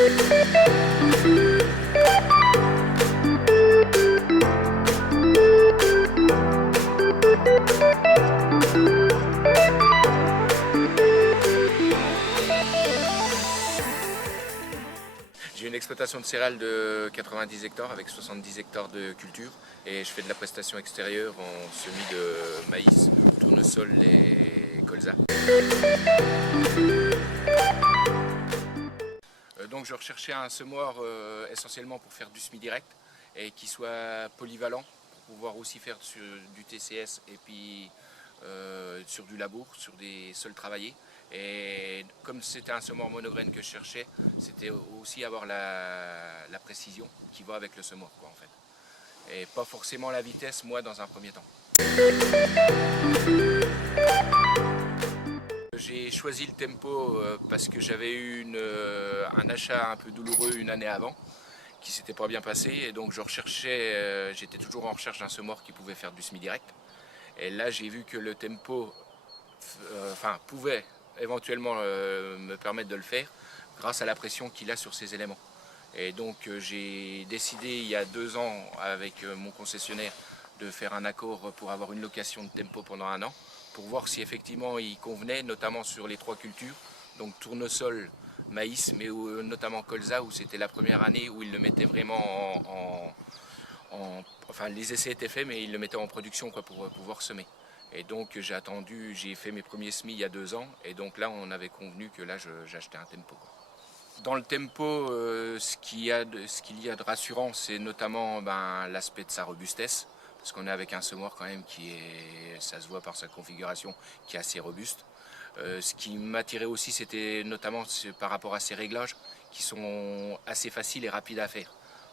J'ai une exploitation de céréales de 90 hectares avec 70 hectares de culture et je fais de la prestation extérieure en semis de maïs, tournesol et colza. Donc je recherchais un semoir essentiellement pour faire du semis direct et qui soit polyvalent pour pouvoir aussi faire du TCS et puis sur du labour, sur des sols travaillés. Et comme c'était un semoir monograine que je cherchais, c'était aussi avoir la précision qui va avec le semoir quoi, en fait. Et pas forcément la vitesse, moi, dans un premier temps. J'ai choisi le tempo parce que j'avais eu un achat un peu douloureux une année avant qui s'était pas bien passé et donc je recherchais, j'étais toujours en recherche d'un semoir qui pouvait faire du semi direct. Et là j'ai vu que le tempo pouvait éventuellement me permettre de le faire grâce à la pression qu'il a sur ses éléments. Et donc j'ai décidé il y a 2 ans avec mon concessionnaire de faire un accord pour avoir une location de tempo pendant 1 an pour voir si effectivement il convenait, notamment sur les 3 cultures, donc tournesol, maïs, mais notamment colza où c'était la première année où il le mettait vraiment enfin les essais étaient faits mais il le mettait en production quoi, pour pouvoir semer. Et donc j'ai fait mes premiers semis il y a 2 ans et donc là on avait convenu que là j'achetais un tempo quoi. Dans le tempo, ce qu'il y a de rassurant, c'est notamment l'aspect de sa robustesse, parce qu'on est avec un semoir quand même ça se voit par sa configuration, qui est assez robuste. Ce qui m'attirait aussi, c'était notamment par rapport à ses réglages, qui sont assez faciles et rapides à faire.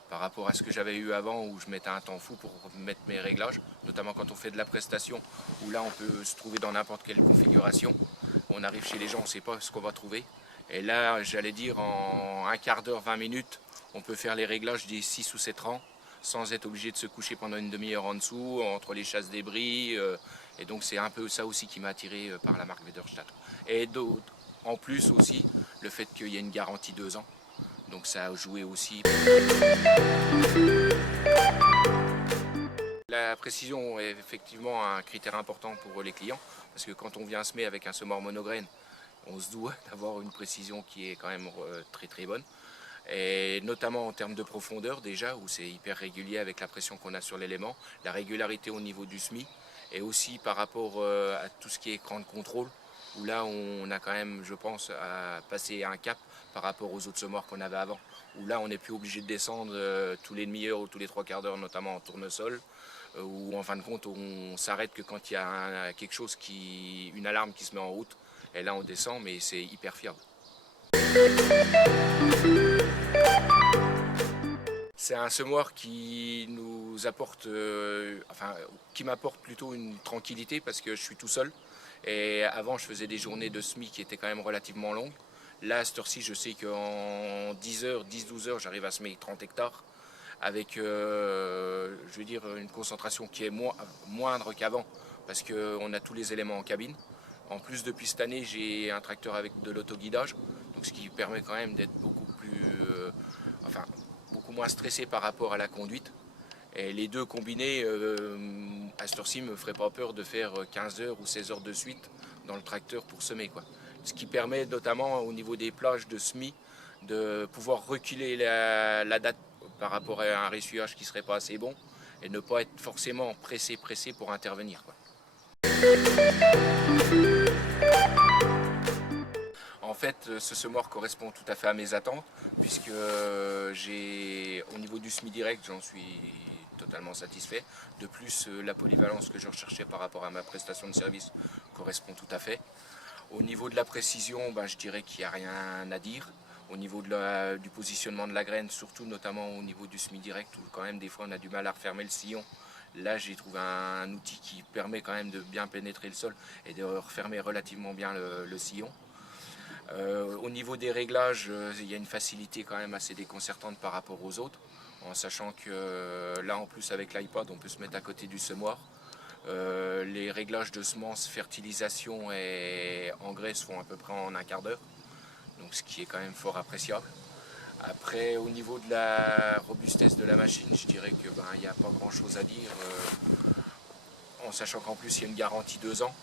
Par rapport à ce que j'avais eu avant, où je mettais un temps fou pour mettre mes réglages, notamment quand on fait de la prestation, où là on peut se trouver dans n'importe quelle configuration. On arrive chez les gens, on ne sait pas ce qu'on va trouver. Et là, j'allais dire, en un quart d'heure, 20 minutes, on peut faire les réglages des 6 ou 7 rangs sans être obligé de se coucher pendant une demi-heure en dessous, entre les chasses débris. Et donc c'est un peu ça aussi qui m'a attiré par la marque Wetterstadt. Et en plus aussi, le fait qu'il y ait une garantie 2 ans. Donc ça a joué aussi. La précision est effectivement un critère important pour les clients, parce que quand on vient semer avec un semoir monograine, on se doit d'avoir une précision qui est quand même très très bonne. Et notamment en termes de profondeur déjà, où c'est hyper régulier avec la pression qu'on a sur l'élément, la régularité au niveau du semis, et aussi par rapport à tout ce qui est écran de contrôle, où là on a quand même, je pense, à passer un cap par rapport aux autres semoirs qu'on avait avant, où là on n'est plus obligé de descendre tous les demi-heures ou tous les 3/4 d'heure, notamment en tournesol, où en fin de compte on s'arrête que quand il y a quelque chose une alarme qui se met en route, et là on descend, mais c'est hyper fiable. C'est un semoir qui nous apporte, qui m'apporte plutôt une tranquillité parce que je suis tout seul. Et avant, je faisais des journées de semis qui étaient quand même relativement longues. Là, à cette heure-ci, je sais qu'en 10-12 heures, j'arrive à semer 30 hectares avec, je veux dire, une concentration qui est moindre qu'avant parce qu'on a tous les éléments en cabine. En plus, depuis cette année, j'ai un tracteur avec de l'autoguidage, donc ce qui permet quand même d'être beaucoup moins stressé par rapport à la conduite. Et les deux combinés, à cette heure-ci, ne me ferait pas peur de faire 15 heures ou 16 heures de suite dans le tracteur pour semer, quoi. Ce qui permet notamment au niveau des plages de semis de pouvoir reculer la date par rapport à un ressuyage qui ne serait pas assez bon et ne pas être forcément pressé pour intervenir, quoi. En fait, ce semoir correspond tout à fait à mes attentes, puisque au niveau du semis direct, j'en suis totalement satisfait. De plus, la polyvalence que je recherchais par rapport à ma prestation de service correspond tout à fait. Au niveau de la précision, je dirais qu'il n'y a rien à dire. Au niveau du positionnement de la graine, surtout notamment au niveau du semis direct, où quand même des fois on a du mal à refermer le sillon. Là, j'ai trouvé un outil qui permet quand même de bien pénétrer le sol et de refermer relativement bien le sillon. Au niveau des réglages, il y a une facilité quand même assez déconcertante par rapport aux autres, en sachant que là en plus avec l'iPad on peut se mettre à côté du semoir. Les réglages de semences, fertilisation et engrais se font à peu près en un quart d'heure, donc ce qui est quand même fort appréciable. Après, au niveau de la robustesse de la machine, je dirais que il n'y a pas grand chose à dire. En sachant qu'en plus il y a une garantie 2 ans,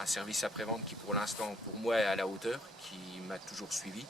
un service après-vente qui pour l'instant pour moi est à la hauteur, qui m'a toujours suivi.